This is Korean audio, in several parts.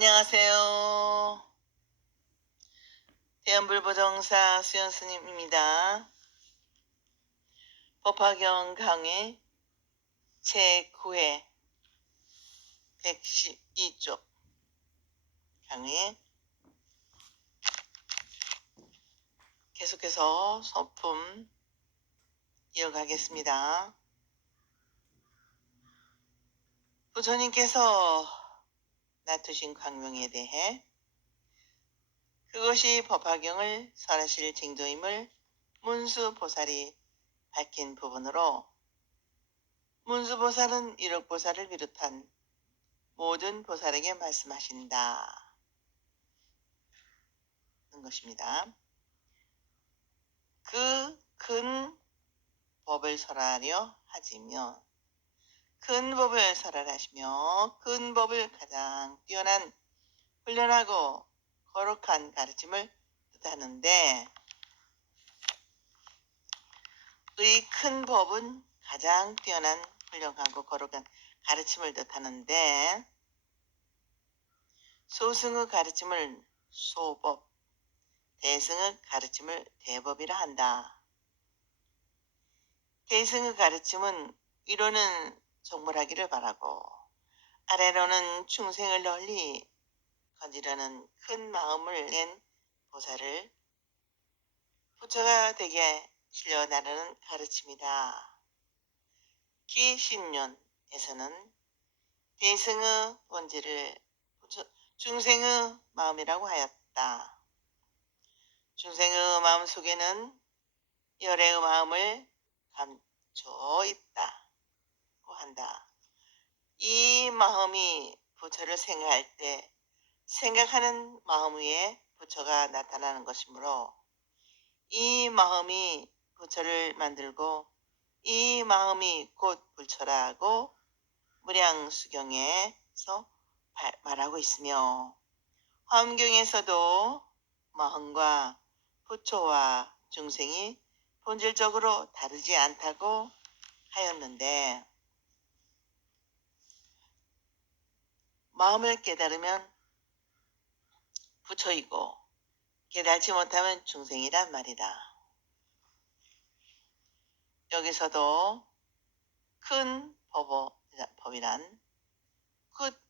안녕하세요. 대한불보정사 수연스님입니다. 법화경 강의 제9회 112쪽 강의 계속해서 소품 이어가겠습니다. 부처님께서 놔두신 광명에 대해 그것이 법화경을 설하실 징조임을 문수보살이 밝힌 부분으로 문수보살은 일억보살을 비롯한 모든 보살에게 말씀하신다 는 것입니다. 그 큰 법을 설하려 하지며 큰 법을 설하시며 큰 법을 가장 뛰어난 훈련하고 거룩한 가르침을 뜻하는데 의 큰 법은 가장 뛰어난 훌륭하고 거룩한 가르침을 뜻하는데 소승의 가르침을 소법, 대승의 가르침을 대법이라 한다. 대승의 가르침은 위로는 정물하기를 바라고 아래로는 충생을 널리 건지려는 큰 마음을 낸 보살을 부처가 되게 실려 나르는 가르침이다. 기신론에서는 대승의 본질을 중생의 마음이라고 하였다. 중생의 마음 속에는 열애의 마음을 감춰 있다고 한다. 이 마음이 부처를 생각할 때 생각하는 마음 위에 부처가 나타나는 것이므로 이 마음이 부처를 만들고 이 마음이 곧 불처라고 무량수경에서 말하고 있으며 화엄경에서도 마음과 부처와 중생이 본질적으로 다르지 않다고 하였는데 마음을 깨달으면 부처이고 깨달지 못하면 중생이란 말이다. 여기서도 큰 법이란 곧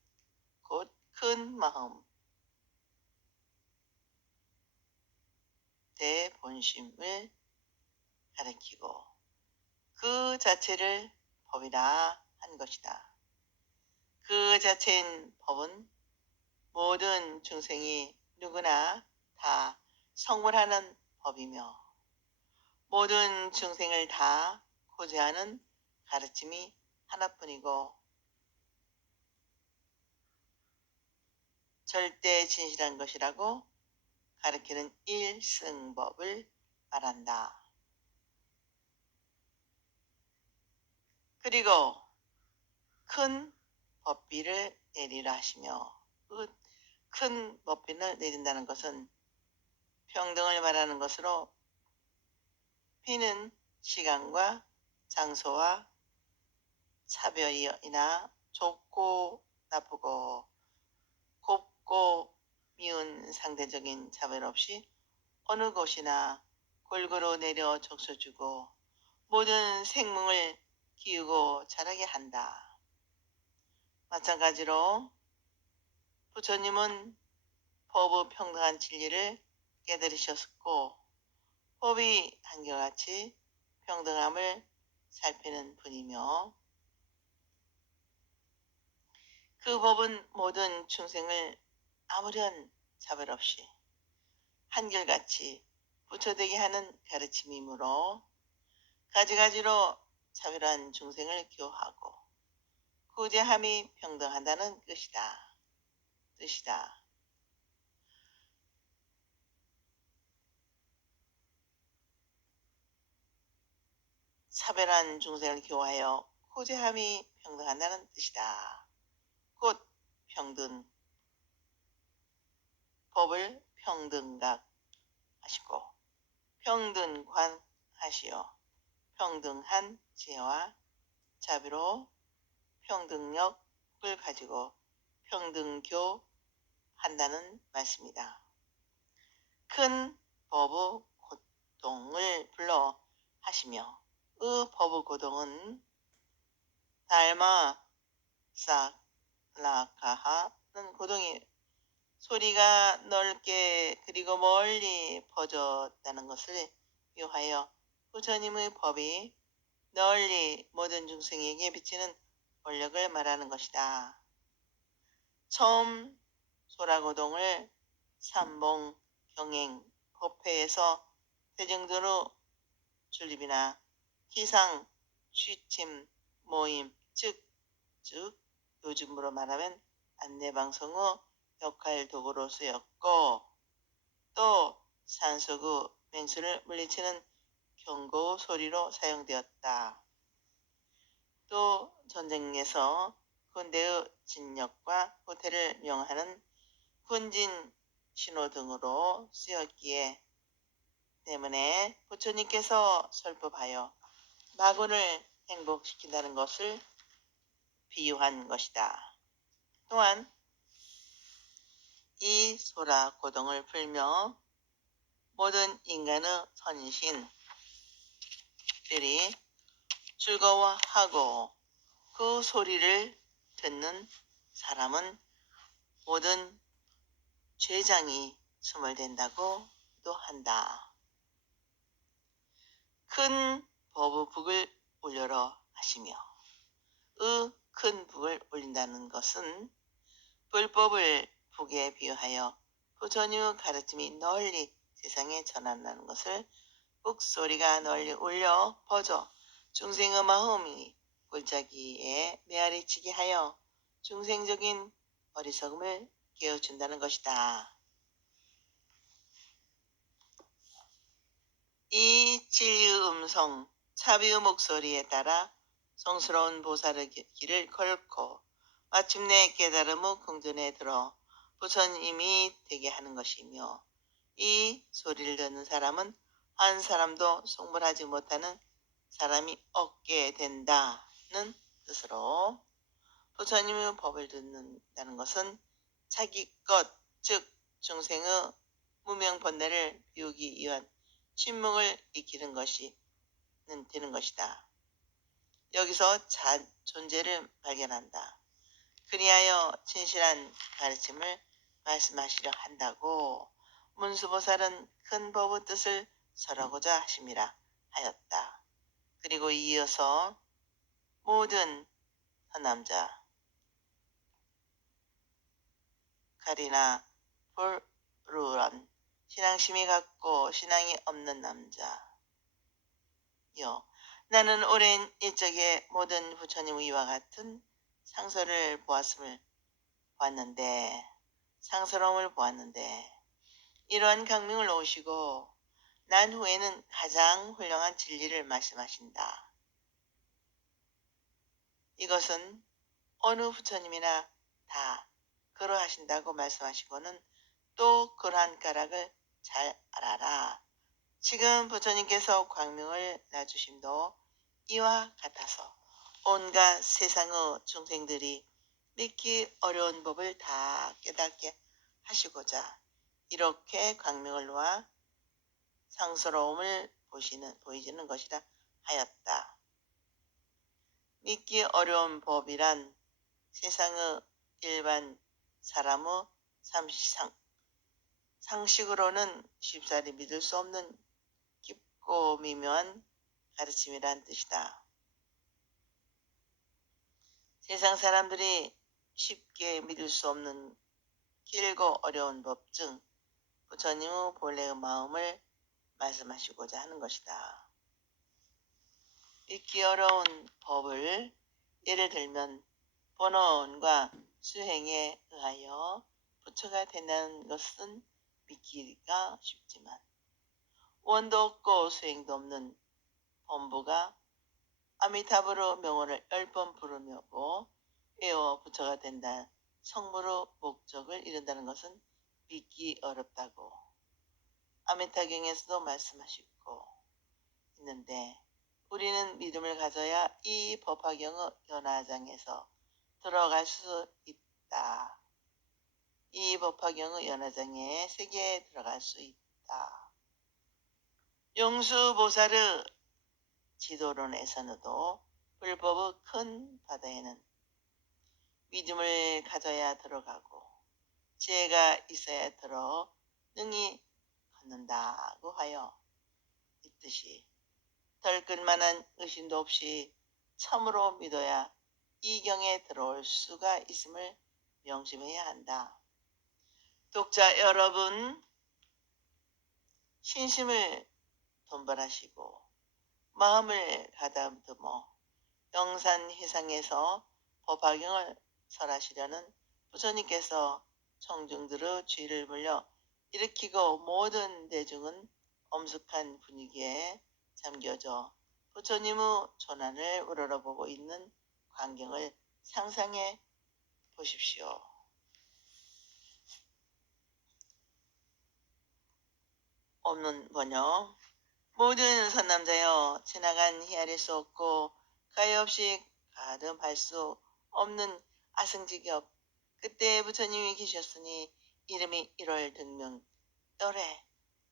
큰 마음, 대본심을 가리키고 그 자체를 법이라 한 것이다. 그 자체인 법은 모든 중생이 누구나 다 성불하는 법이며 모든 중생을 다 고지하는 가르침이 하나뿐이고 절대 진실한 것이라고 가르치는 일승법을 말한다. 그리고 큰 법비를 내리라 하시며 그 큰 법비를 내린다는 것은 평등을 말하는 것으로 비는 시간과 장소와 차별이나 좁고 나쁘고 곱고 미운 상대적인 차별 없이 어느 곳이나 골고루 내려 적셔주고 모든 생명을 키우고 자라게 한다. 마찬가지로 부처님은 법의 평등한 진리를 깨달으셨고 법이 한결같이 평등함을 살피는 분이며 그 법은 모든 충생을 아무런 차별 없이 한결같이 부처되게 하는 가르침이므로 가지가지로 차별한 중생을 교화하고 구제함이 평등하다는 뜻이다. 차별한 중생을 교화하여 구제함이 평등하다는 뜻이다. 곧 평등, 법을 평등각 하시고 평등관 하시어 평등한 지혜와 자비로 평등력을 가지고 평등교 한다는 말씀이다. 큰 법의 고동을 불러 하시며 법의 고동은 달마 싹라카하는 고동이 소리가 넓게 그리고 멀리 퍼졌다는 것을 비유하여 부처님의 법이 널리 모든 중생에게 비치는 권력을 말하는 것이다. 처음 소라고동을 삼봉, 경행, 법회에서 대중도로 출입이나 기상, 취침, 모임, 즉 요즘으로 말하면 안내방송의 역할 도구로 쓰였고 또 산속의 맹수를 물리치는 경고 소리로 사용되었다. 또 전쟁에서 군대의 진역과 후퇴를 명하는 군진 신호 등으로 쓰였기에 때문에 부처님께서 설법하여 마군을 행복시킨다는 것을 비유한 것이다. 또한 이 소라 고동을 풀며 모든 인간의 선신들이 즐거워하고 그 소리를 듣는 사람은 모든 죄장이 소멸된다고도 한다. 큰 법의 북을 울려라 하시며 큰 북을 울린다는 것은 불법을 북에 비유하여 부처님의 가르침이 널리 세상에 전한다는 것을 북소리가 널리 울려 퍼져 중생의 마음이 골짜기에 메아리치게 하여 중생적인 어리석음을 깨우친다는 것이다. 이 진리의 음성, 차비의 목소리에 따라 성스러운 보살의 길을 걸고 마침내 깨달음의 궁전에 들어 부처님이 되게 하는 것이며 이 소리를 듣는 사람은 한 사람도 속물하지 못하는 사람이 얻게 된다는 뜻으로 부처님의 법을 듣는다는 것은 자기 것, 즉 중생의 무명번뇌를 비우기 위한 침묵을 익히는 것이 되는 것이다. 여기서 존재를 발견한다. 그리하여 진실한 가르침을 말씀하시려 한다고 문수보살은 큰 법의 뜻을 설하고자 하심이라 하였다. 그리고 이어서 모든 선남자 가리나 불루런 신앙심이 갖고 신앙이 없는 남자여, 나는 오랜 일적에 모든 부처님 이와 같은 상서로움을 보았는데 이러한 강명을 오시고 난 후에는 가장 훌륭한 진리를 말씀하신다. 이것은 어느 부처님이나 다 그러하신다고 말씀하시고는 또 그러한 까닭을 잘 알아라. 지금 부처님께서 광명을 놔주심도 이와 같아서 온갖 세상의 중생들이 믿기 어려운 법을 다 깨닫게 하시고자 이렇게 광명을 놓아 상스러움을 보이시는 것이라 하였다. 믿기 어려운 법이란 세상의 일반 사람의 상식으로는 쉽사리 믿을 수 없는 깊고 미묘한 가르침이란 뜻이다. 세상 사람들이 쉽게 믿을 수 없는 길고 어려운 법 중 부처님의 본래의 마음을 말씀하시고자 하는 것이다. 믿기 어려운 법을 예를 들면 본원과 수행에 의하여 부처가 된다는 것은 믿기가 쉽지만 원도 없고 수행도 없는 범부가 아미타불의 명호를 10번 부르며 외워 부처가 된다 성불의 목적을 이룬다는 것은 믿기 어렵다고 아미타경에서도 말씀하시고 있는데 우리는 믿음을 가져야 이 법화경의 연화장에서 들어갈 수 있다. 이 이 법화경의 연화장에 세계에 들어갈 수 있다. 용수보살의 지도론에서는도 불법의 큰 바다에는 믿음을 가져야 들어가고 지혜가 있어야 들어 능히 걷는다고 하여 있듯이 덜끝만한 의심도 없이 참으로 믿어야 이 경에 들어올 수가 있음을 명심해야 한다. 독자 여러분, 신심을 돈벌하시고 마음을 가다듬어 영산회상에서 법화경을 설하시려는 부처님께서 청중들의 주의를 물려 일으키고 모든 대중은 엄숙한 분위기에 잠겨져 부처님의 조난을 우러러보고 있는 광경을 상상해 보십시오. 없는 번역. 모든 선남자여, 지나간 헤아릴 수 없고 가엾이 가늠할 수 없는 아승지겹. 그때 부처님이 계셨으니 이름이 1월 등명, 열애,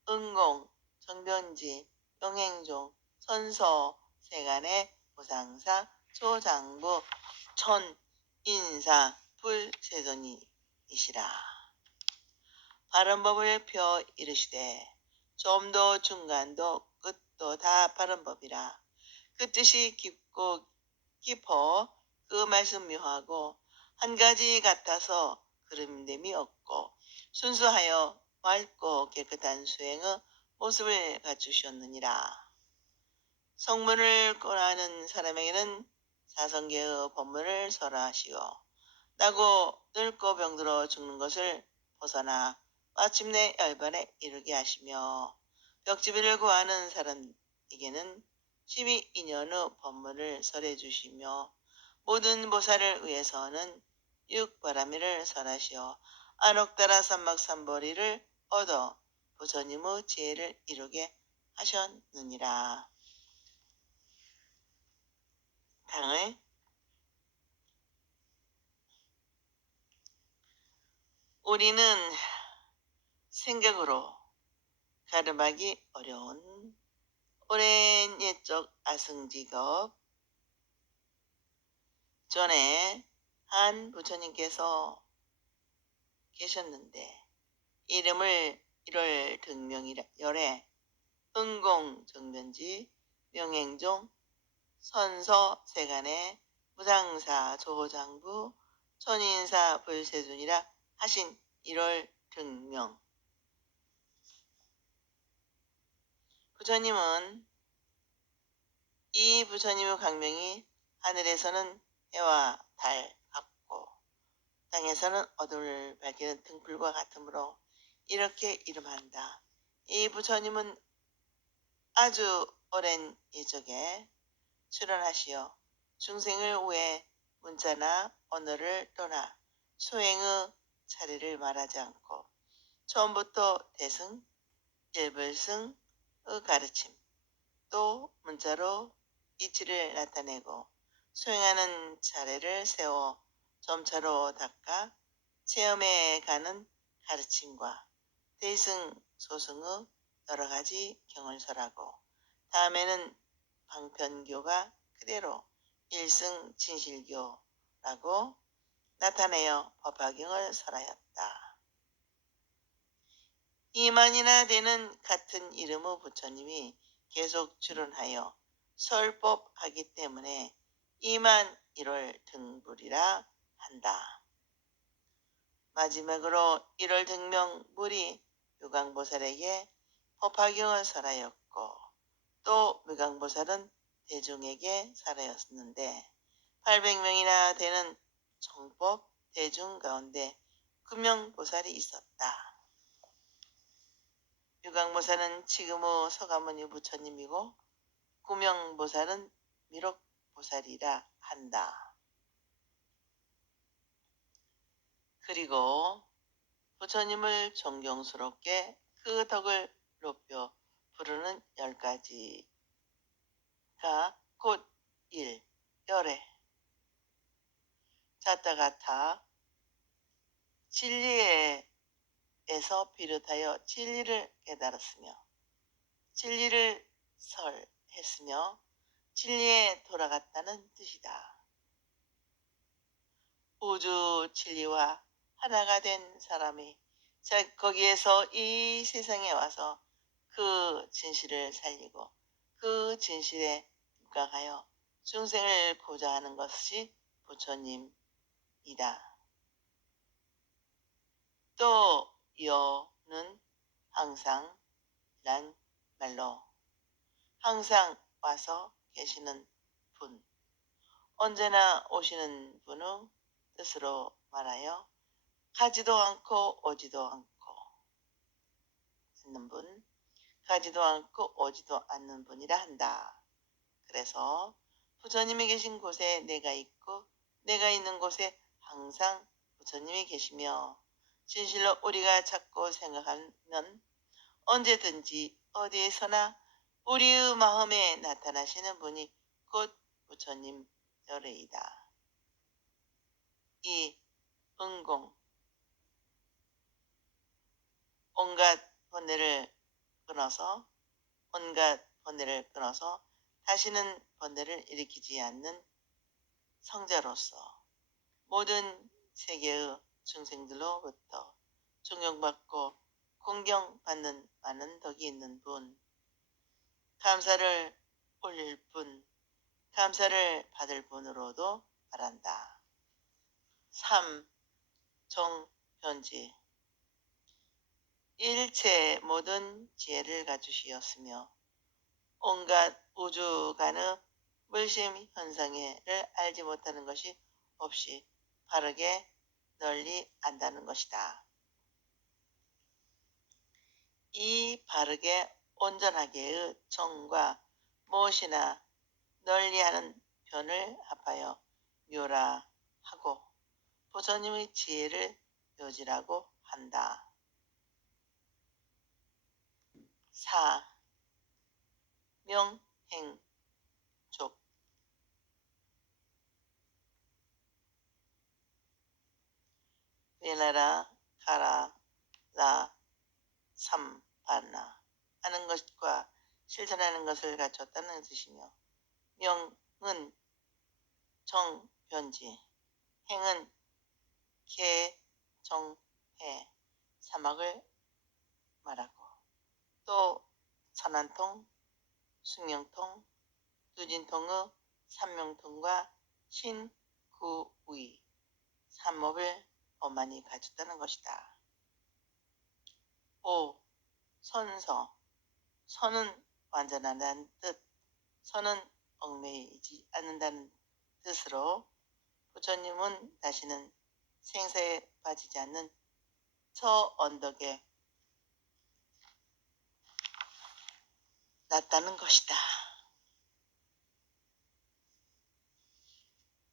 은공, 정변지, 영행종, 선서, 세간의 무상사, 조장부, 천, 인사, 불세존이시라. 바른 법을 펴 이르시되 좀도 중간도 끝도 다 바른 법이라. 그 뜻이 깊어 그 말씀 묘하고 한 가지 같아서 그름됨이 없고 순수하여 맑고 깨끗한 수행의 모습을 갖추셨느니라. 성문을 권하는 사람에게는 사성계의 법문을 설하시오. 나고 늙고 병들어 죽는 것을 벗어나 마침내 열반에 이르게 하시며 벽지비를 구하는 사람에게는 12인연의 법문을 설해 주시며 모든 보살을 위해서는 육바라미를 설하시어 안옥다라 삼막삼보리를 얻어 부처님의 지혜를 이루게 하셨느니라. 당을 우리는 생각으로 가늠하기 어려운 오랜 옛적 아승직업 전에 한 부처님께서 계셨는데 이름을 1월 등명이라 열애, 은공 정변지, 명행종, 선서 세간의 무상사 조장부, 천인사 불세존이라 하신 1월 등명. 부처님은 이 부처님의 강명이 하늘에서는 해와 달 같고 땅에서는 어둠을 밝히는 등불과 같으므로 이렇게 이름한다. 이 부처님은 아주 오랜 예적에 출현하시어 중생을 위해 문자나 언어를 떠나 수행의 차례를 말하지 않고 처음부터 대승, 일불승의 가르침, 또 문자로 이치를 나타내고 수행하는 차례를 세워 점차로 닦아 체험해 가는 가르침과 대승, 소승의 여러 가지 경을 설하고 다음에는 방편교가 그대로 일승 진실교라고 나타내어 법화경을 설하였다. 2만이나 되는 같은 이름의 부처님이 계속 출현하여 설법하기 때문에 2만 1월 등불이라 한다. 마지막으로 1월 등명불이 유광보살에게 법화경을 설하였고 또 무광보살은 대중에게 설하였는데 800명이나 되는 정법 대중 가운데 9명보살이 있었다. 유광보살은 지금의 서가모니 부처님이고 9명보살은 미륵보살이라 한다. 그리고 부처님을 존경스럽게 그 덕을 높여 부르는 10가지가 곧 1. 열애, 자타가타, 진리에서 비롯하여 진리를 깨달았으며 진리를 설했으며 진리에 돌아갔다는 뜻이다. 우주 진리와 하나가 된 사람이 거기에서 이 세상에 와서 그 진실을 살리고 그 진실에 입각하여 중생을 구자하는 것이 부처님이다. 또 여는 항상 란 말로 항상 와서 계시는 분, 언제나 오시는 분의 뜻으로 말하여 가지도 않고 오지도 않는 분, 가지도 않고 오지도 않는 분이라 한다. 그래서 부처님이 계신 곳에 내가 있고 내가 있는 곳에 항상 부처님이 계시며 진실로 우리가 찾고 생각하면 언제든지 어디에서나 우리의 마음에 나타나시는 분이 곧 부처님여레이다. 이 은공 온갖 번뇌를 끊어서 다시는 번뇌를 일으키지 않는 성자로서 모든 세계의 중생들로부터 존경받고 공경받는 많은 덕이 있는 분, 감사를 올릴 분, 감사를 받을 분으로도 말한다. 3. 정변지 일체 모든 지혜를 갖추시었으며 온갖 우주간의 물심 현상을 알지 못하는 것이 없이 바르게 널리 안다는 것이다. 이 바르게 온전하게의 정과 무엇이나 널리하는 변을 합하여 묘라 하고 부처님의 지혜를 묘지라고 한다. 4. 명행족 웨나라 가라 라 삼바나 하는 것과 실천하는 것을 갖췄다는 뜻이며 명은 정변지, 행은 개정해 사막을 말하고 또 천안통, 숙명통, 두진통의 삼명통과 신구의 삼목을 엄만히 갖췄다는 것이다. 5. 선서 선은 완전하다는 뜻, 선은 얽매이지 않는다는 뜻으로 부처님은 다시는 생사에 빠지지 않는 저 언덕에 났다는 것이다.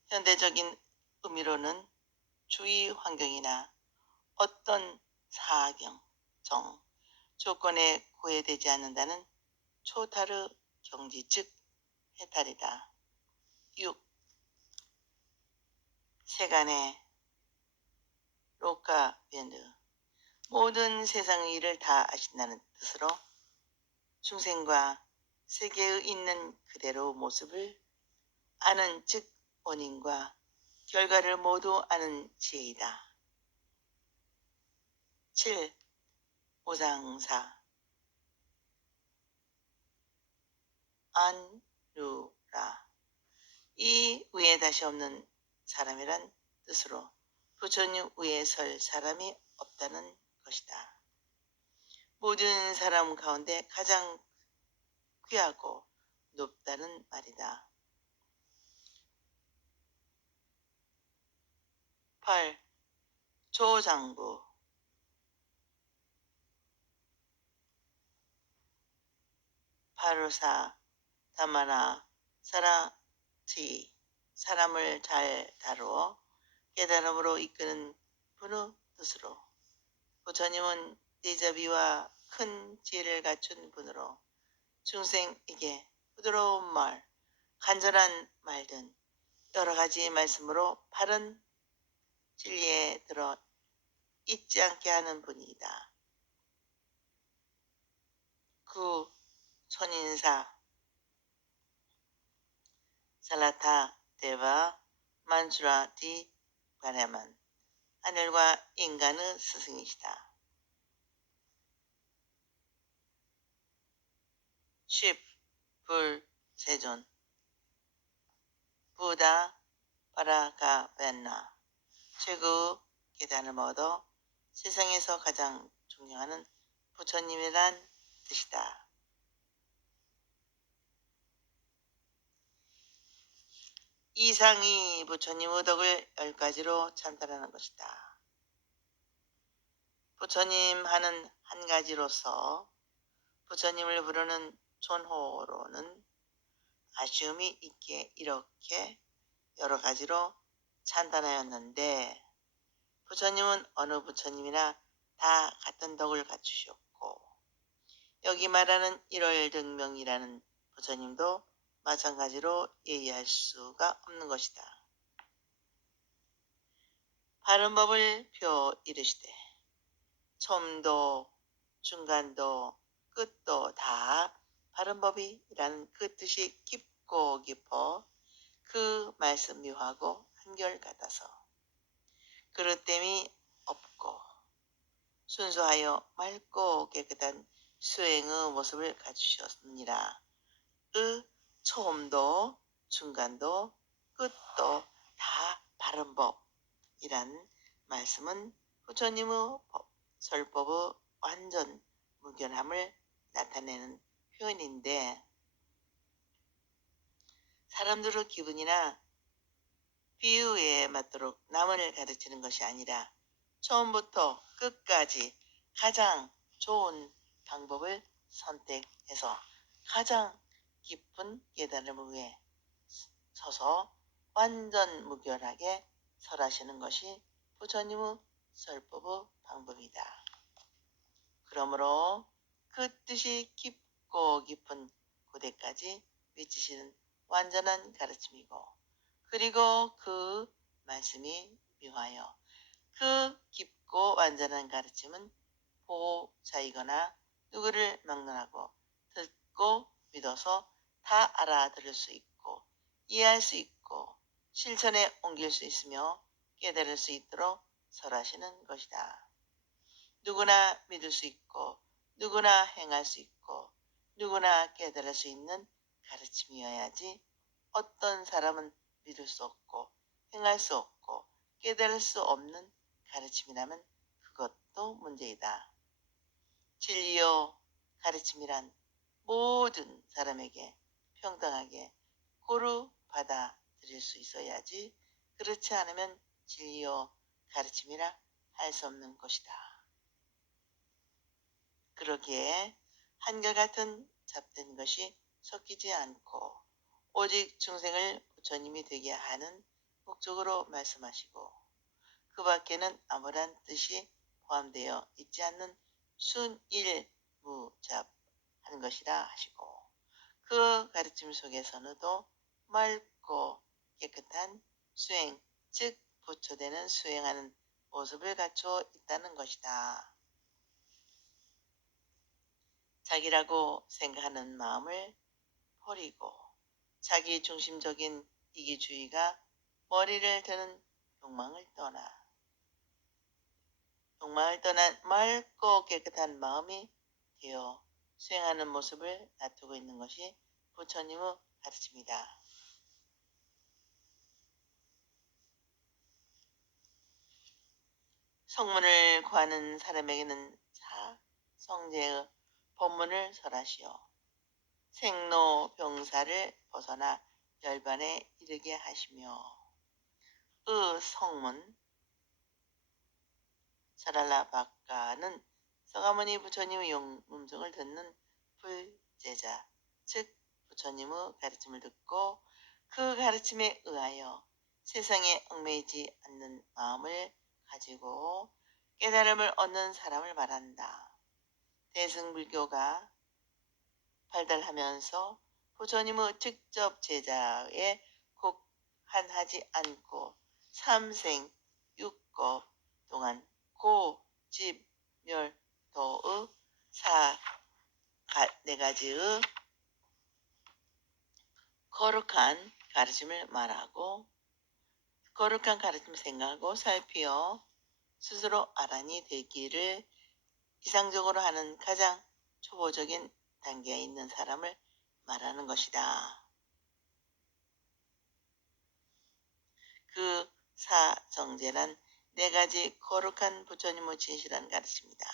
현대적인 의미로는 주위 환경이나 어떤 사경, 정, 조건에 구애되지 않는다는 초타르 경지 즉 해탈이다. 6. 세간의 로카변드 모든 세상의 일을 다 아신다는 뜻으로 중생과 세계에 있는 그대로 모습을 아는 즉 원인과 결과를 모두 아는 지혜이다. 7. 무상사 안루라 이 위에 다시 없는 사람이란 뜻으로 부처님 위에 설 사람이 없다는 것이다. 모든 사람 가운데 가장 귀하고 높다는 말이다. 8. 조장부 바루사 다마나 사라티 사람을 잘 다루어 깨달음으로 이끄는 분의 뜻으로 부처님은 대자비와 큰 지혜를 갖춘 분으로 중생에게 부드러운 말, 간절한 말 등 여러 가지 말씀으로 바른 진리에 들어 잊지 않게 하는 분이다. 그 선인사 살라타 데바 만수라 디 바라만 하늘과 인간의 스승이시다. 10. 불세존 부다 파라가벤나 최고 계단을 얻어 세상에서 가장 존경하는 부처님이란 뜻이다. 이상이 부처님의 덕을 10가지로 찬탄하는 것이다. 부처님 하는 한 가지로서 부처님을 부르는 존호로는 아쉬움이 있게 이렇게 여러 가지로 찬탄하였는데 부처님은 어느 부처님이나 다 같은 덕을 갖추셨고 여기 말하는 1월 등명이라는 부처님도 마찬가지로 예의할 수가 없는 것이다. 바른 법을 펴 이르시되 처음도 중간도 끝도 다 바른 법이라는 그 뜻이 깊고 깊어 그 말씀 묘하고 한결같아서 그릇됨이 없고 순수하여 맑고 깨끗한 수행의 모습을 갖추셨느니라. 그 처음도 중간도 끝도 다 바른 법이란 말씀은 부처님의 설법의 완전 무견함을 나타내는 표현인데 사람들의 기분이나 비유에 맞도록 남을 가르치는 것이 아니라 처음부터 끝까지 가장 좋은 방법을 선택해서 가장 깊은 깨달음을 위해 서서 완전 무결하게 설하시는 것이 부처님의 설법의 방법이다. 그러므로 그 뜻이 깊고 깊은 고대까지 미치시는 완전한 가르침이고 그리고 그 말씀이 묘하여 그 깊고 완전한 가르침은 보호자이거나 누구를 막론하고 듣고 믿어서 다 알아들을 수 있고 이해할 수 있고 실천에 옮길 수 있으며 깨달을 수 있도록 설하시는 것이다. 누구나 믿을 수 있고 누구나 행할 수 있고 누구나 깨달을 수 있는 가르침이어야지 어떤 사람은 믿을 수 없고 행할 수 없고 깨달을 수 없는 가르침이라면 그것도 문제이다. 진리요 가르침이란 모든 사람에게 평등하게 고루 받아들일 수 있어야지 그렇지 않으면 진리요 가르침이라 할 수 없는 것이다. 그러기에 한결같은 잡된 것이 섞이지 않고 오직 중생을 부처님이 되게 하는 목적으로 말씀하시고 그 밖에는 아무런 뜻이 포함되어 있지 않는 순일무잡한 것이라 하시고 그 가르침 속에서는도 맑고 깨끗한 수행, 즉 부처되는 수행하는 모습을 갖추어 있다는 것이다. 자기라고 생각하는 마음을 버리고 자기 중심적인 이기주의가 머리를 드는 욕망을 떠난 맑고 깨끗한 마음이 되어 수행하는 모습을 놔두고 있는 것이 부처님의 가르침이다. 성문을 구하는 사람에게는 성제의 법문을 설하시오. 생로병사를 벗어나 열반에 이르게 하시며 의 성문 사랄라바카는 서가모니 부처님의 음성을 듣는 불제자 즉 부처님의 가르침을 듣고 그 가르침에 의하여 세상에 얽매이지 않는 마음을 가지고 깨달음을 얻는 사람을 말한다. 대승불교가 발달하면서 부처님의 직접 제자에 국한하지 않고 삼생 육겁 동안 고 가지의 거룩한 가르침을 말하고 거룩한 가르침을 생각하고 살피어 스스로 아란이 되기를 이상적으로 하는 가장 초보적인 단계에 있는 사람을 말하는 것이다. 그 사정제란 네 가지 거룩한 부처님의 진실한 가르침이다.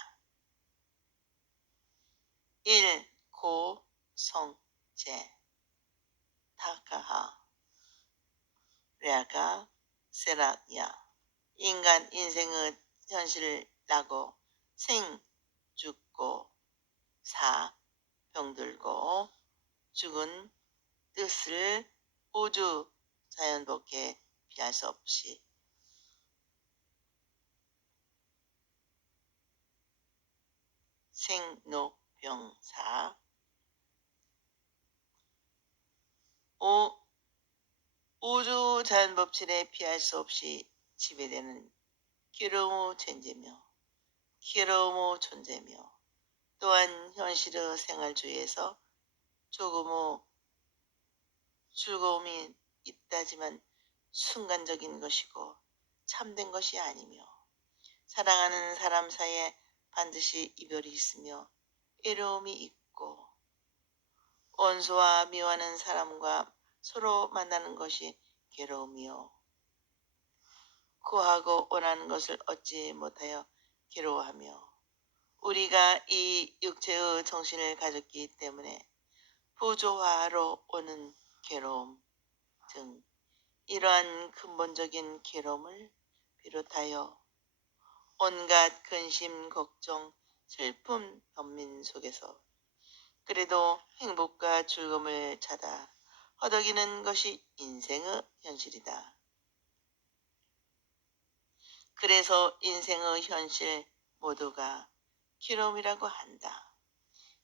1. 고성제 타카하 랴가 세라야 인간 인생의 현실이라고 생, 죽고 사, 병들고 죽은 뜻을 우주 자연법계 피할 수 없이 생로병사 우주 자연법칙에 피할 수 없이 지배되는 괴로움의 존재며 괴로움의 존재며 또한 현실의 생활주의에서 조금의 즐거움이 있다지만 순간적인 것이고 참된 것이 아니며 사랑하는 사람 사이에 반드시 이별이 있으며 외로움이 있고 원수와 미워하는 사람과 서로 만나는 것이 괴로움이요 구하고 원하는 것을 얻지 못하여 괴로워하며 우리가 이 육체의 정신을 가졌기 때문에 부조화로 오는 괴로움 등 이러한 근본적인 괴로움을 비롯하여 온갖 근심, 걱정, 슬픔, 변민 속에서 그래도 행복과 즐거움을 찾아 허덕이는 것이 인생의 현실이다. 그래서 인생의 현실 모두가 괴로움이라고 한다.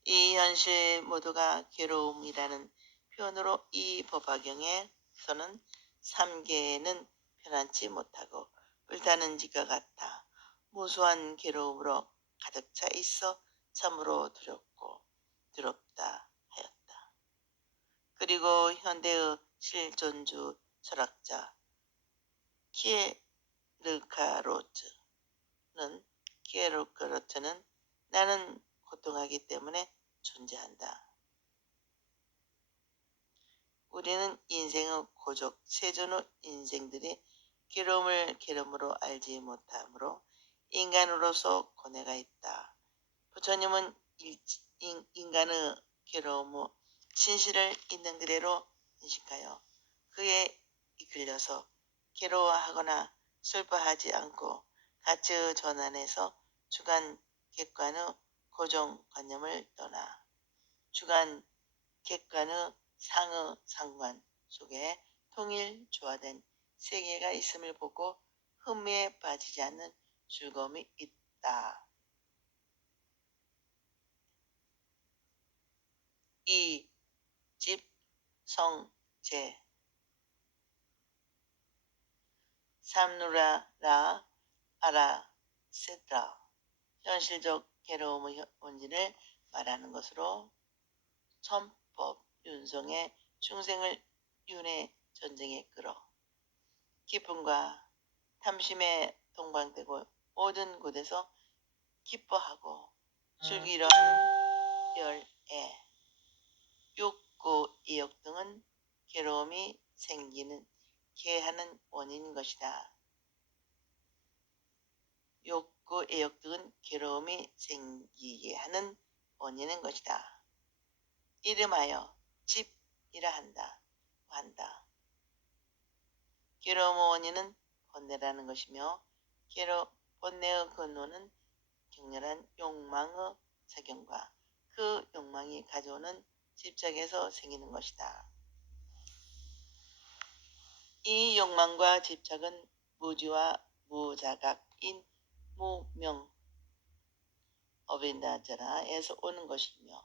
이 현실 모두가 괴로움이라는 표현으로 이 법화경에서는 3계는 편안치 못하고 불타는 지가 같아 무수한 괴로움으로 가득 차 있어 참으로 두렵고 두렵다 하였다. 그리고 현대의 실존주 철학자 키에르케로트는 나는 고통하기 때문에 존재한다. 우리는 인생의 고적, 세존의 인생들이 괴로움을 괴로움으로 알지 못하므로 인간으로서 고뇌가 있다. 부처님은 인간의 괴로움의 진실을 있는 그대로 인식하여 그에 이끌려서 괴로워하거나 슬퍼하지 않고 가치의 전환에서 주관 객관의 고정관념을 떠나 주관 객관의 상의 상관 속에 통일 조화된 세계가 있음을 보고 흥미에 빠지지 않는 즐거움이 있다. 2. 집성제 삼누라라 아라세트라 현실적 괴로움의 원인을 말하는 것으로 천법 윤성의 중생을 윤회 전쟁에 끌어 기쁨과 탐심에 동방되고 모든 곳에서 기뻐하고 즐기려는 열애 욕구, 이욕 등은 괴로움이 생기게 하는 원인인 것이다. 욕구, 애욕 등은 괴로움이 생기게 하는 원인인 것이다. 이름하여 집이라 한다. 괴로움의 원인은 번뇌라는 것이며 번뇌의 근원은 격렬한 욕망의 작용과 그 욕망이 가져오는 집착에서 생기는 것이다. 이 욕망과 집착은 무지와 무자각인 무명 어빈다자라에서 오는 것이며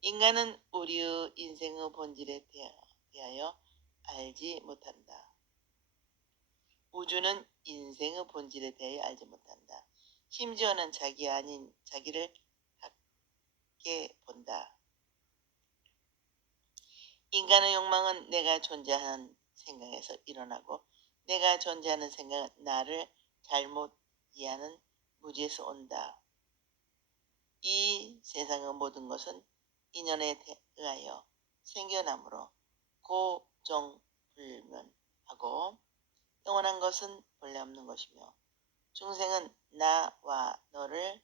인간은 우리의 인생의 본질에 대하여 알지 못한다. 우주는 인생의 본질에 대하여 알지 못한다. 심지어는 자기 아닌 자기를 같게 본다. 인간의 욕망은 내가 존재하는 생각에서 일어나고 내가 존재하는 생각은 나를 잘못 이해하는 무지에서 온다. 이 세상의 모든 것은 인연에 의하여 생겨나므로 고정불변하고 영원한 것은 본래 없는 것이며 중생은 나와 너를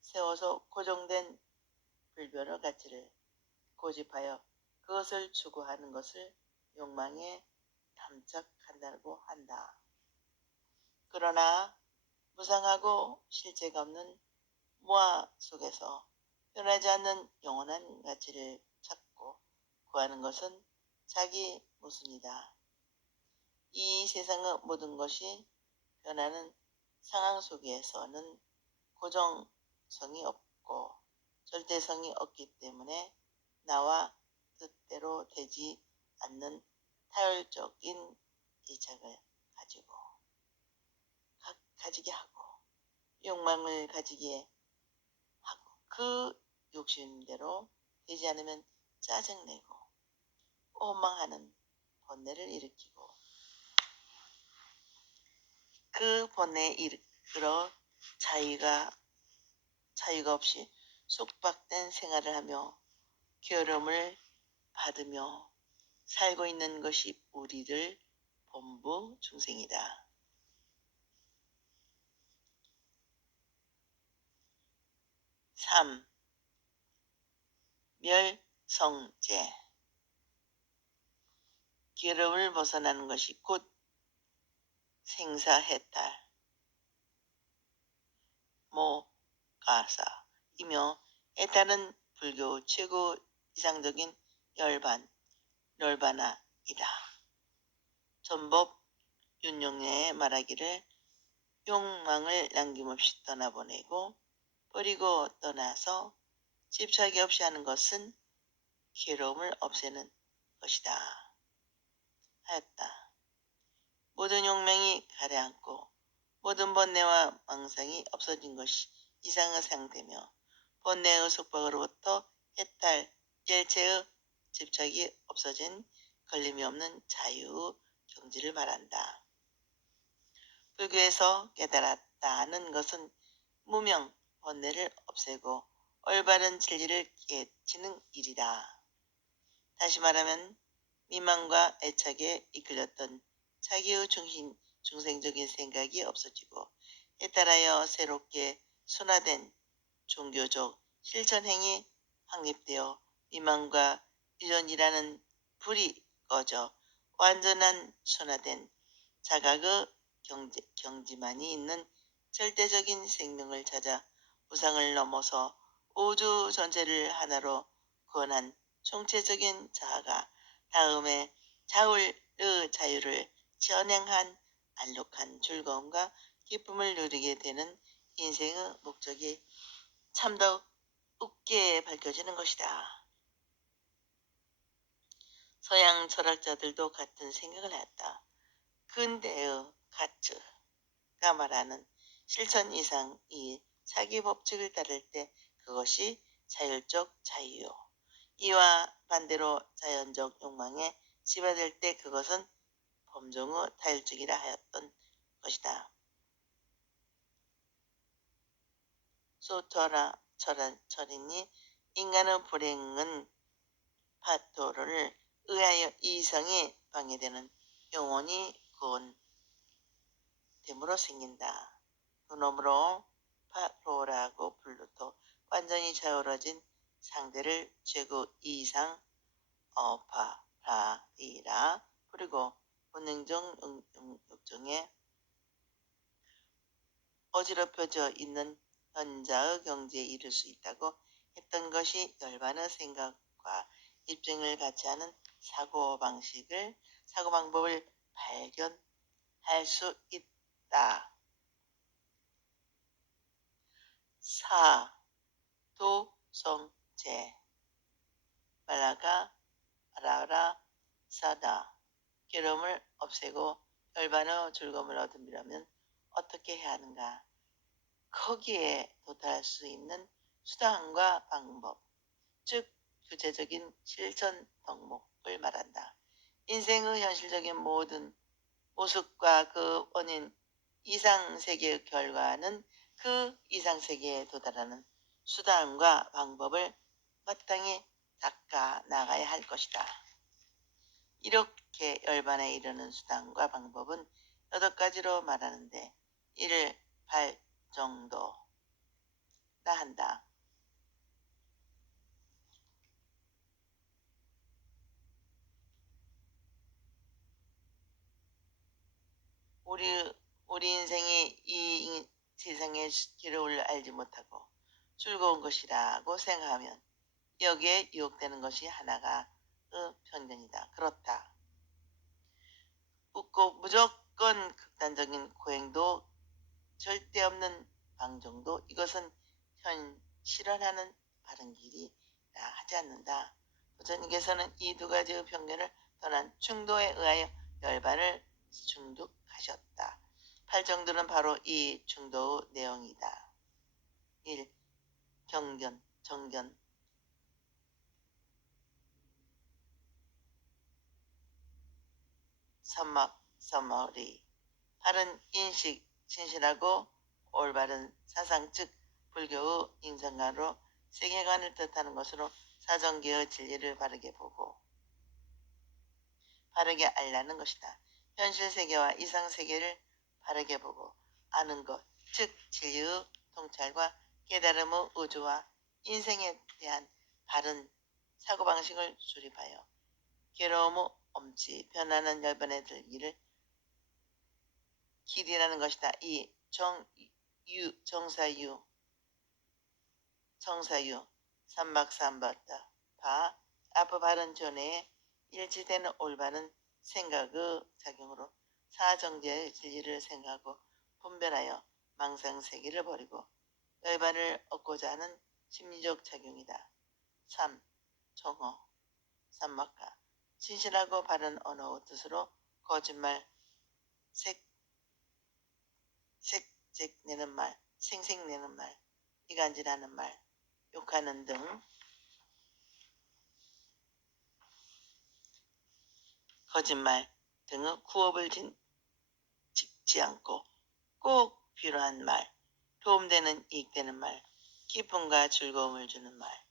세워서 고정된 불변의 가치를 고집하여 그것을 추구하는 것을 욕망에 탐착한다고 한다. 그러나 무상하고 실체가 없는 무아 속에서 변하지 않는 영원한 가치를 찾고 구하는 것은 자기 모순이다. 이 세상의 모든 것이 변하는 상황 속에서는 고정성이 없고 절대성이 없기 때문에 나와 뜻대로 되지 않는 타율적인 이착을 가지게 하고 욕망을 가지게 하고 그 욕심대로 되지 않으면 짜증내고 원망하는 번뇌를 일으키고 그 번뇌에 이끌어 자유가 없이 속박된 생활을 하며 괴로움을 받으며 살고 있는 것이 우리들 본부 중생이다. 3. 멸성제 괴로움을 벗어나는 것이 곧 생사해탈 모가사이며 해탈은 불교 최고 이상적인 열반이다. 전법 윤용의 말하기를 욕망을 남김없이 떠나보내고 버리고 떠나서 집착이 없이 하는 것은 괴로움을 없애는 것이다 하였다. 모든 욕망이 가라앉고 모든 번뇌와 망상이 없어진 것이 이상의 상태며 번뇌의 속박으로부터 해탈, 일체의 집착이 없어진 걸림이 없는 자유의 경지를 말한다. 불교에서 깨달았다는 것은 무명, 번뇌를 없애고 올바른 진리를 깨치는 일이다. 다시 말하면 미망과 애착에 이끌렸던 자기의 중생적인 생각이 없어지고 해탈하여 새롭게 순화된 종교적 실천행이 확립되어 미망과 유전이라는 불이 꺼져 완전한 순화된 자각의 경지만이 있는 절대적인 생명을 찾아 우상을 넘어서 우주 전체를 하나로 구원한 총체적인 자아가 다음에 자울의 자유를 전행한 안락한 즐거움과 기쁨을 누리게 되는 인생의 목적이 참더 웃게 밝혀지는 것이다. 서양 철학자들도 같은 생각을 했다. 근대의 가츠가 말하는 실천 이상이 자기 법칙을 따를 때 그것이 자율적 자유요. 이와 반대로 자연적 욕망에 치받을 때 그것은 범종의 타율적이라 하였던 것이다. 소터라 철인이 인간의 불행은 파토를 의하여 이성이 방해되는 영혼이 구원됨으로 생긴다. 그러므로 파로라고 불러도 완전히 자유로워진 상대를 최고 이상 파라이라 그리고 본능적 욕정에 어지럽혀져 있는 현자의 경지에 이를 수 있다고 했던 것이 열반의 생각과 입증을 같이 하는 사고방법을 발견할 수 있다. 4. 도성제 말라가 아라라 사다 괴로움을 없애고 열반의 즐거움을 얻으려면 어떻게 해야 하는가? 거기에 도달할 수 있는 수단과 방법, 즉 구체적인 실천 덕목을 말한다. 인생의 현실적인 모든 모습과 그 원인 이상세계의 결과는 그 이상세계에 도달하는 수단과 방법을 마땅히 닦아 나가야 할 것이다. 이렇게 열반에 이르는 수단과 방법은 8가지로 말하는데 이를 8 정도나 한다. 우리 인생이 이 세상의 기록을 알지 못하고 즐거운 것이라고 생각하면 여기에 유혹되는 것이 하나가 편견이다. 그렇다. 웃고 무조건 극단적인 고행도 절대 없는 방정도 이것은 실현하는 바른 길이라 하지 않는다. 부처님께서는 이 2가지의 편견을 떠난 충도에 의하여 열반을 중독하셨다. 8정도는 바로 이 중도의 내용이다. 1. 경견, 정견. 선머리. 바른 인식, 진실하고 올바른 사상, 즉 불교의 인성관으로 세계관을 뜻하는 것으로 사정계의 진리를 바르게 보고 바르게 알라는 것이다. 현실 세계와 이상 세계를 바르게 보고 아는 것, 즉 진리의 통찰과 깨달음의 우주와 인생에 대한 바른 사고방식을 수립하여 괴로움의 엄치, 변하는 열반에 들기를 길이라는 것이다. 이 정사유 삼박삼바다 바 앞의 바른 전에 일치되는 올바른 생각의 작용으로 사정제의 진리를 생각하고 분별하여 망상세계를 버리고 열반을 얻고자 하는 심리적 작용이다. 3. 정어 삼막가 진실하고 바른 언어의 뜻으로 거짓말, 색내는 말, 생색내는 말, 이간질하는 말, 욕하는 등 거짓말 등의 구업을 짓지 않고 꼭 필요한 말, 도움되는 이익되는 말, 기쁨과 즐거움을 주는 말,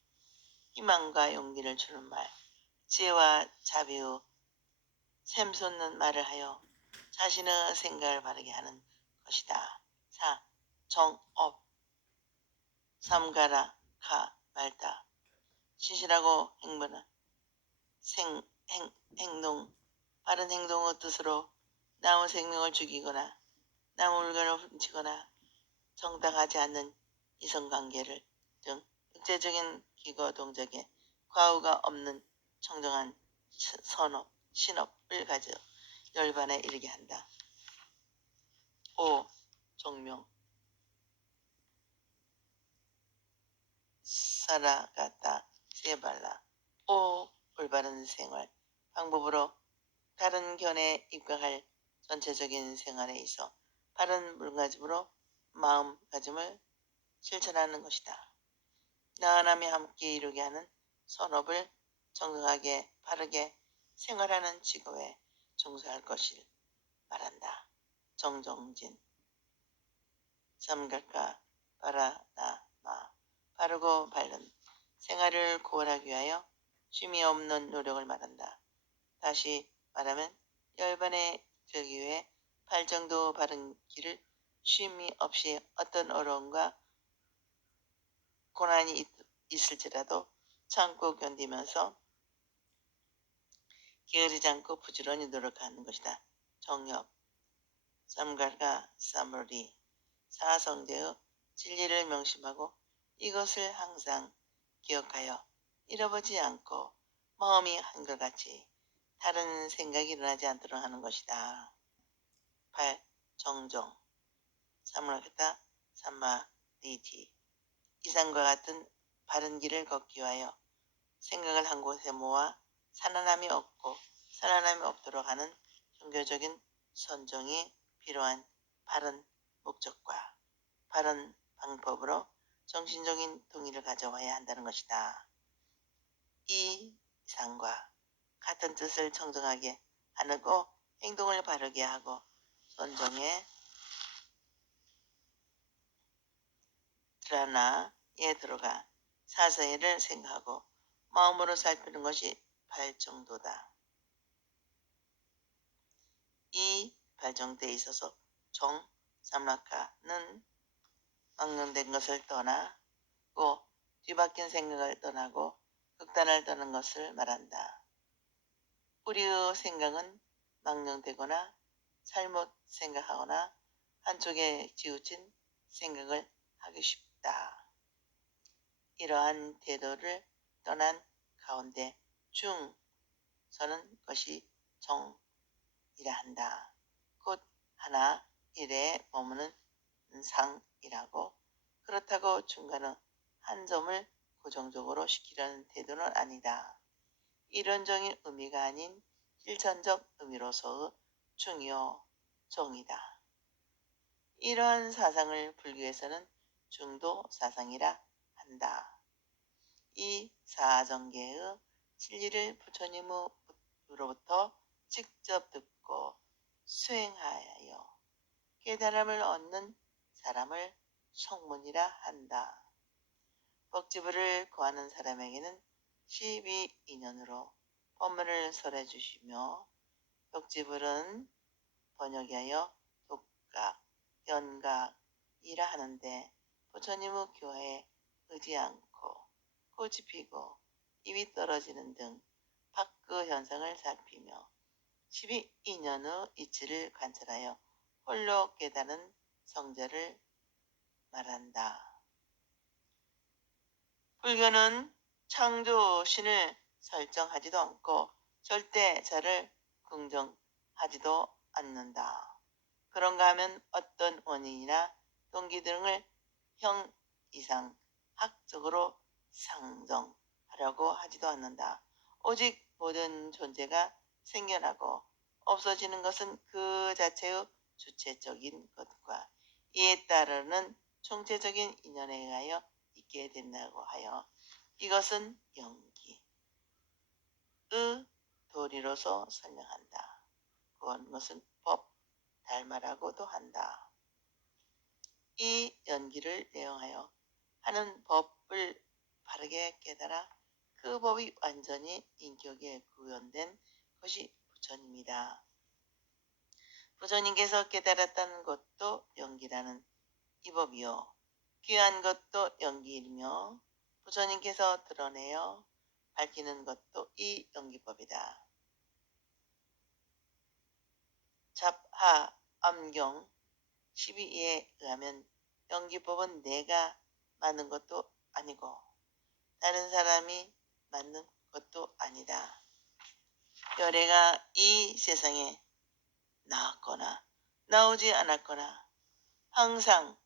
희망과 용기를 주는 말, 지혜와 자비의 샘솟는 말을 하여 자신의 생각을 바르게 하는 것이다. 4. 정업 삼가라 가 말다 진실하고 행동 바른 행동의 뜻으로 남의 생명을 죽이거나 남의 물건을 훔치거나 정당하지 않는 이성관계를 등 육체적인 기거 동작에 과오가 없는 청정한 신업을 가져 열반에 이르게 한다. 5. 종명 살아갔다 세발라 5. 올바른 생활 방법으로 다른 견해에 입각할 전체적인 생활에 있어 바른 물가짐으로 마음가짐을 실천하는 것이다. 나아남이 함께 이루게 하는 선업을 정당하게 바르게 생활하는 직업에 종사할 것을 말한다. 정정진 삼각가 바라나마 바르고 바른 생활을 구원하기 위하여 쉼이 없는 노력을 말한다. 다시 말하면 열반에 들기 위해 8정도 바른 길을 쉼이 없이 어떤 어려움과 고난이 있을지라도 참고 견디면서 게으르지 않고 부지런히 노력하는 것이다. 정엽 삼갈가 사물리 사성제의 진리를 명심하고 이것을 항상 기억하여 잃어버리지 않고 마음이 한결같이 다른 생각이 일어나지 않도록 하는 것이다. 8. 정정 사물하겠다 삼마리티 이상과 같은 바른 길을 걷기 위하여 생각을 한 곳에 모아 살아남이 없고 살아남이 없도록 하는 종교적인 선정이 필요한 바른 목적과 바른 방법으로 정신적인 동의를 가져와야 한다는 것이다. 이상과 같은 뜻을 청정하게 하고 행동을 바르게 하고 손정에 드라나에 들어가 사성애를 생각하고 마음으로 살피는 것이 발정도다. 이 발정대에 있어서 종, 삼락하는 망령된 것을 떠나고 뒤바뀐 생각을 떠나고 극단을 떠난 것을 말한다. 우리의 생각은 망령되거나 잘못 생각하거나 한쪽에 치우친 생각을 하기 쉽다. 이러한 태도를 떠난 가운데 중 서는 것이 정이라 한다. 곧 하나 일에 머무는 상이라고. 그렇다고 중간의 한 점을 고정적으로 시키려는 태도는 아니다. 이론적인 의미가 아닌 실천적 의미로서의 중요 정이다. 이러한 사상을 불교에서는 중도 사상이라 한다. 이 사정계의 진리를 부처님으로부터 직접 듣고 수행하여 깨달음을 얻는 사람을 성문이라 한다. 법지부를 구하는 사람에게는 12인연으로 법문을 설해 주시며 벽지불은 번역하여 독각, 연각이라 하는데 부처님의 교화에 의지 않고 꽃이 피고 입이 떨어지는 등 밖의 현상을 살피며 12인연의 이치를 관찰하여 홀로 깨닫는 성자를 말한다. 불교는 창조신을 설정하지도 않고 절대 자를 긍정하지도 않는다. 그런가 하면 어떤 원인이나 동기 등을 형 이상 학적으로 상정하려고 하지도 않는다. 오직 모든 존재가 생겨나고 없어지는 것은 그 자체의 주체적인 것과 이에 따르는 총체적인 인연에 의하여 있게 된다고 하여 이것은 연기의 도리로서 설명한다. 그것은 법, 달마라고도 한다. 이 연기를 내용하여 하는 법을 바르게 깨달아 그 법이 완전히 인격에 구현된 것이 부처님이다. 부처님께서 깨달았다는 것도 연기라는 이 법이요. 귀한 것도 연기이며 부처님께서 드러내어 밝히는 것도 이 연기법이다. 잡하 암경 12에 의하면 연기법은 내가 만든 것도 아니고 다른 사람이 만든 것도 아니다. 열애가 이 세상에 나왔거나 나오지 않았거나 항상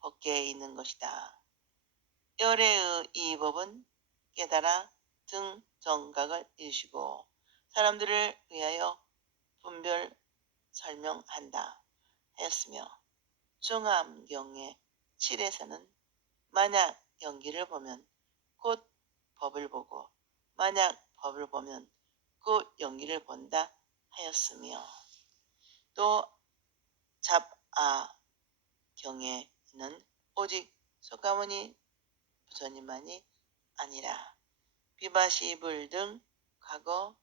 법계에 있는 것이다. 열애의 이 법은 깨달아 등정각을 이루시고 사람들을 위하여 분별 설명한다 하였으며 중암경의 7에서는 만약 연기를 보면 곧 법을 보고 만약 법을 보면 곧 연기를 본다 하였으며 또 잡아경에는 오직 석가모니 부처님만이 아니라 비바시불 등 과거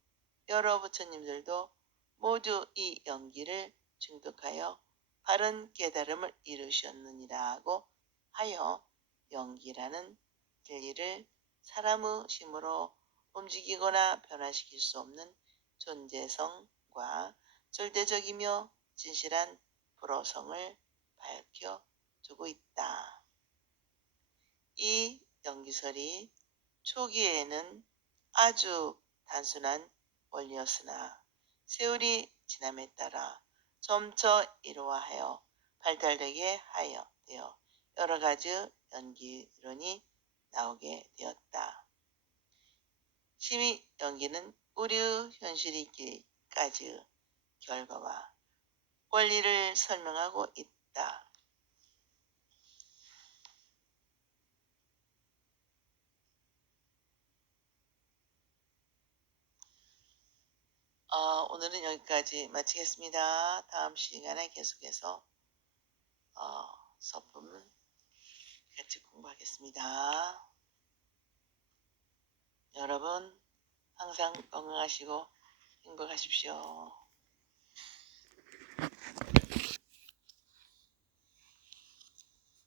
여러 부처님들도 모두 이 연기를 증득하여 바른 깨달음을 이루셨느니라고 하여 연기라는 진리를 사람의 힘으로 움직이거나 변화시킬 수 없는 존재성과 절대적이며 진실한 불호성을 밝혀두고 있다. 이 연기설이 초기에는 아주 단순한 원리였으나 세월이 지남에 따라 점차 일화하여 발달되게 하여 되어 여러 가지 연기론이 나오게 되었다. 심히 연기는 우리의 현실이기까지의 결과와 원리를 설명하고 있다. 오늘은 여기까지 마치겠습니다. 다음 시간에 계속해서 서품 같이 공부하겠습니다. 여러분 항상 건강하시고 행복하십시오.